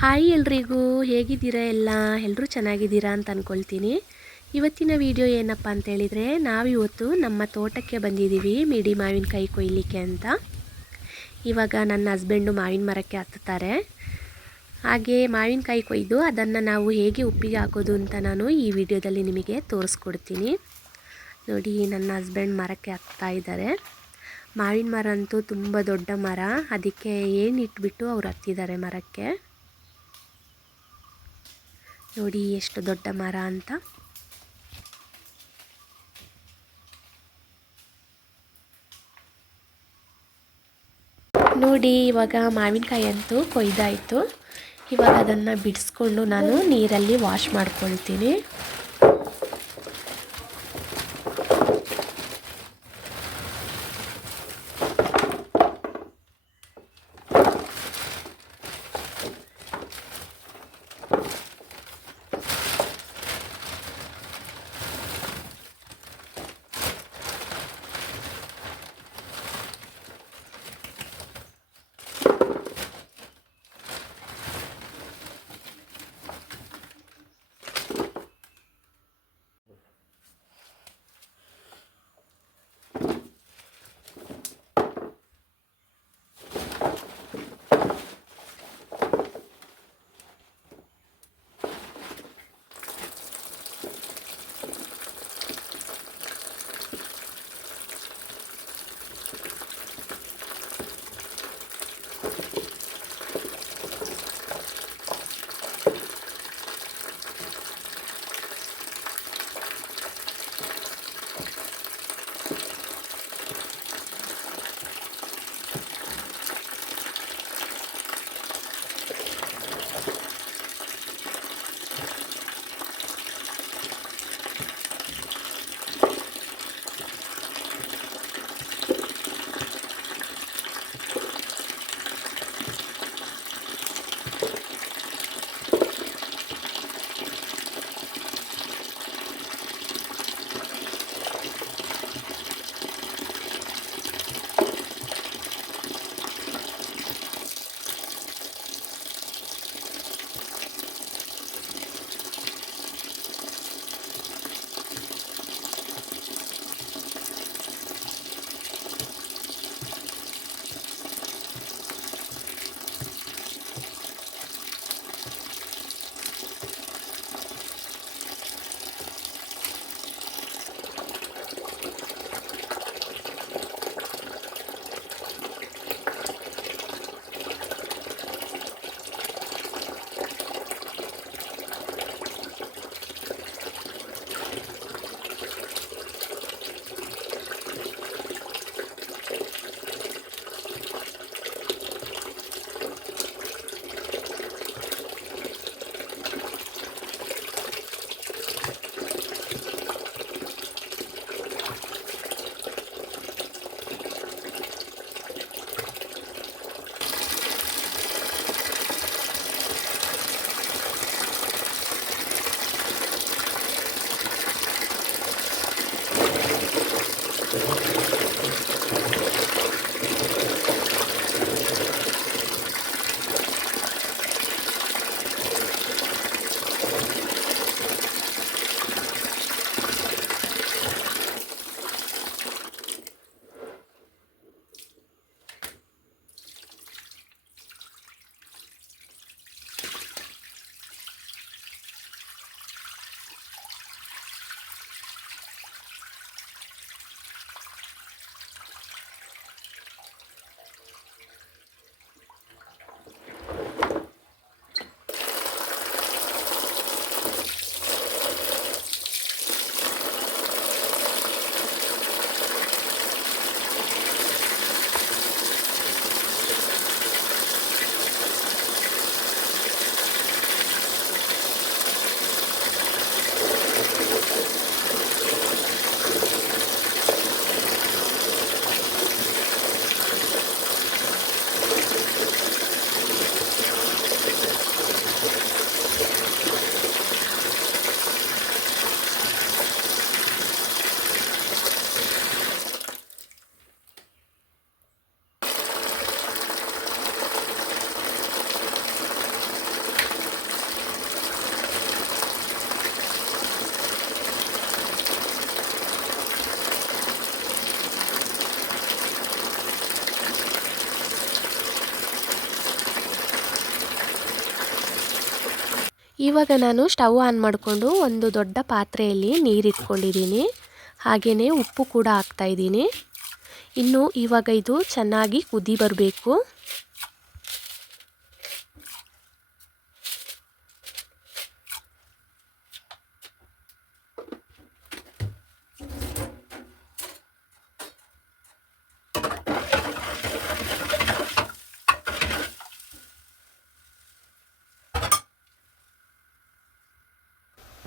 Hi ಎಲ್ರಿಗೂ, ಹೇಗಿದ್ದೀರಾ ಎಲ್ಲ? ಎಲ್ಲರೂ ಚೆನ್ನಾಗಿದ್ದೀರಾ ಅಂತ ಅಂದ್ಕೊಳ್ತೀನಿ ಇವತ್ತಿನ ವಿಡಿಯೋ ಏನಪ್ಪ ಅಂತ ಹೇಳಿದರೆ, ನಾವಿವತ್ತು ನಮ್ಮ ತೋಟಕ್ಕೆ ಬಂದಿದ್ದೀವಿ, ಮಿಡಿ ಮಾವಿನಕಾಯಿ ಕೊಯ್ಲಿಕ್ಕೆ ಅಂತ. ಇವಾಗ ನನ್ನ ಹಸ್ಬೆಂಡು ಮಾವಿನ ಮರಕ್ಕೆ ಹತ್ತುತ್ತಾರೆ. ಹಾಗೆ ಮಾವಿನಕಾಯಿ ಕೊಯ್ದು ಅದನ್ನು ನಾವು ಹೇಗೆ ಉಪ್ಪಿಗೆ ಹಾಕೋದು ಅಂತ ನಾನು ಈ ವಿಡಿಯೋದಲ್ಲಿ ನಿಮಗೆ ತೋರಿಸ್ಕೊಡ್ತೀನಿ. ನೋಡಿ, ನನ್ನ ಹಸ್ಬೆಂಡ್ ಮರಕ್ಕೆ ಹತ್ತಾ ಇದ್ದಾರೆ. ಮಾವಿನ ಮರ ಅಂತೂ ತುಂಬ ದೊಡ್ಡ ಮರ. ಅದಕ್ಕೆ ಏನಿಟ್ಬಿಟ್ಟು ಅವ್ರು ಹತ್ತಿದ್ದಾರೆ ಮರಕ್ಕೆ? ನೋಡಿ ಎಷ್ಟು ದೊಡ್ಡ ಮರ ಅಂತ. ನೋಡಿ ಇವಾಗ ಮಾವಿನಕಾಯಿ ಅಂತೂ ಕೊಯ್ದಾಯಿತು. ಇವಾಗ ಅದನ್ನು ಬಿಡಿಸ್ಕೊಂಡು ನಾನು ನೀರಲ್ಲಿ ವಾಶ್ ಮಾಡ್ಕೊಳ್ತೀನಿ. ಇವಾಗ ನಾನು ಸ್ಟವ್ ಆನ್ ಮಾಡಿಕೊಂಡು ಒಂದು ದೊಡ್ಡ ಪಾತ್ರೆಯಲ್ಲಿ ನೀರು ಇಟ್ಕೊಂಡಿದ್ದೀನಿ ಹಾಗೆಯೇ ಉಪ್ಪು ಕೂಡ ಹಾಕ್ತಾಯಿದ್ದೀನಿ ಇನ್ನು ಇವಾಗ ಇದು ಚೆನ್ನಾಗಿ ಕುದಿ ಬರಬೇಕು.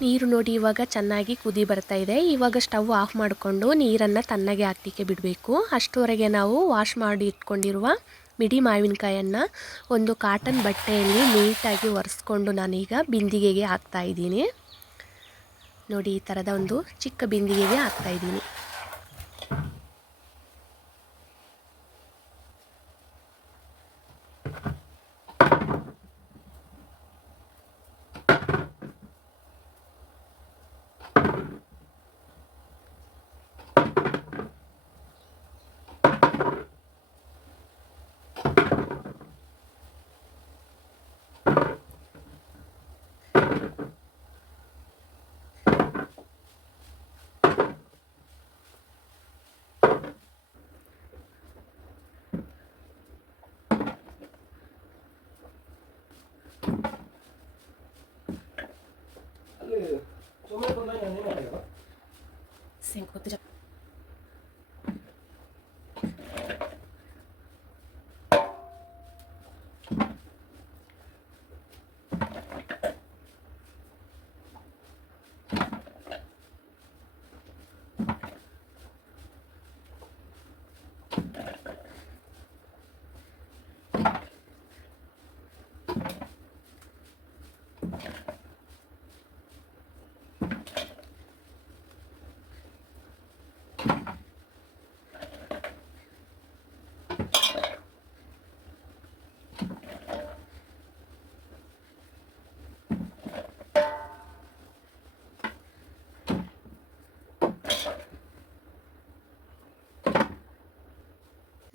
ನೀರು ನೋಡಿ ಇವಾಗ ಚೆನ್ನಾಗಿ ಕುದಿ ಬರ್ತಾ ಇದೆ. ಇವಾಗ ಸ್ಟವ್ ಆಫ್ ಮಾಡಿಕೊಂಡು ನೀರನ್ನು ತಣ್ಣಗೆ ಹಾಕ್ಲಿಕ್ಕೆ ಬಿಡಬೇಕು. ಅಷ್ಟುವರೆಗೆ ನಾವು ವಾಶ್ ಮಾಡಿ ಇಟ್ಕೊಂಡಿರುವ ಮಿಡಿ ಮಾವಿನಕಾಯನ್ನು ಒಂದು ಕಾಟನ್ ಬಟ್ಟೆಯಲ್ಲಿ ನೀಟಾಗಿ ಒರೆಸ್ಕೊಂಡು ನಾನೀಗ ಬಿಂದಿಗೆಗೆ ಹಾಕ್ತಾ ಇದ್ದೀನಿ. ನೋಡಿ, ಈ ಥರದ ಒಂದು ಚಿಕ್ಕ ಬಿಂದಿಗೆಗೆ ಹಾಕ್ತಾ 그것도 잡.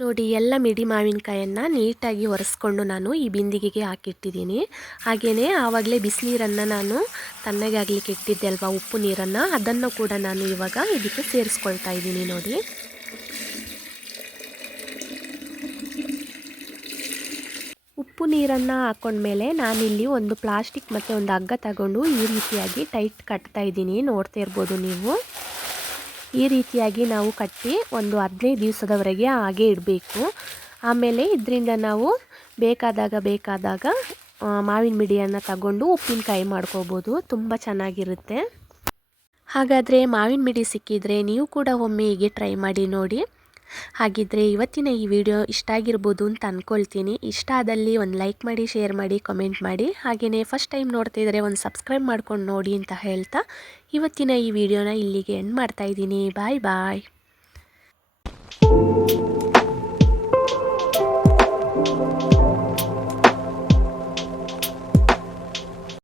ನೋಡಿ, ಎಲ್ಲ ಮಿಡಿ ಮಾವಿನಕಾಯನ್ನು ನೀಟಾಗಿ ಒರೆಸ್ಕೊಂಡು ನಾನು ಈ ಬಿಂದಿಗೆಗೆ ಹಾಕಿಟ್ಟಿದ್ದೀನಿ. ಹಾಗೆಯೇ ಆವಾಗಲೇ ಬಿಸಿನೀರನ್ನು ನಾನು ತಣ್ಣಗೆ ಆಗಲಿಕ್ಕೆ ಇಟ್ಟಿದ್ದೆ ಅಲ್ವಾ, ಉಪ್ಪು ನೀರನ್ನು? ಅದನ್ನು ಕೂಡ ನಾನು ಇವಾಗ ಇದಕ್ಕೆ ಸೇರಿಸ್ಕೊಳ್ತಾ ಇದ್ದೀನಿ ನೋಡಿ. ಉಪ್ಪು ನೀರನ್ನು ಹಾಕೊಂಡ್ಮೇಲೆ ನಾನಿಲ್ಲಿ ಒಂದು ಪ್ಲಾಸ್ಟಿಕ್ ಮತ್ತು ಒಂದು ಹಗ್ಗ ತಗೊಂಡು ಈ ರೀತಿಯಾಗಿ ಟೈಟ್ ಕಟ್ತಾ ಇದ್ದೀನಿ. ನೋಡ್ತಾ ಇರ್ಬೋದು ನೀವು. ಈ ರೀತಿಯಾಗಿ ನಾವು ಕಟ್ಟಿ ಒಂದು ಹದಿನೈದು ದಿವಸದವರೆಗೆ ಹಾಗೆ ಇಡಬೇಕು. ಆಮೇಲೆ ಇದರಿಂದ ನಾವು ಬೇಕಾದಾಗ ಬೇಕಾದಾಗ ಮಾವಿನ ಮಿಡಿಯನ್ನು ತಗೊಂಡು ಉಪ್ಪಿನಕಾಯಿ ಮಾಡ್ಕೋಬೋದು. ತುಂಬ ಚೆನ್ನಾಗಿರುತ್ತೆ. ಹಾಗಾದರೆ ಮಾವಿನ ಮಿಡಿ ಸಿಕ್ಕಿದರೆ ನೀವು ಕೂಡ ಒಮ್ಮೆ ಹೀಗೆ ಟ್ರೈ ಮಾಡಿ ನೋಡಿ. ಹಾಗಿದ್ದರೆ ಇವತ್ತಿನ ಈ ವಿಡಿಯೋ ಇಷ್ಟ ಆಗಿರ್ಬೋದು ಅಂತ ಅಂದ್ಕೊಳ್ತೀನಿ ಇಷ್ಟ ಆದಲ್ಲಿ ಒಂದು ಲೈಕ್ ಮಾಡಿ, ಶೇರ್ ಮಾಡಿ ಕಮೆಂಟ್ ಮಾಡಿ. ಹಾಗೆಯೇ ಫಸ್ಟ್ ಟೈಮ್ ನೋಡ್ತಿದ್ರೆ ಒಂದು ಸಬ್ಸ್ಕ್ರೈಬ್ ಮಾಡ್ಕೊಂಡು ನೋಡಿ ಅಂತ ಹೇಳ್ತಾ ಇವತ್ತಿನ ಈ ವಿಡಿಯೋನ ಇಲ್ಲಿಗೆ ಎಂಡ್ ಮಾಡ್ತಾಯಿದ್ದೀನಿ ಬಾಯ್ ಬಾಯ್ you.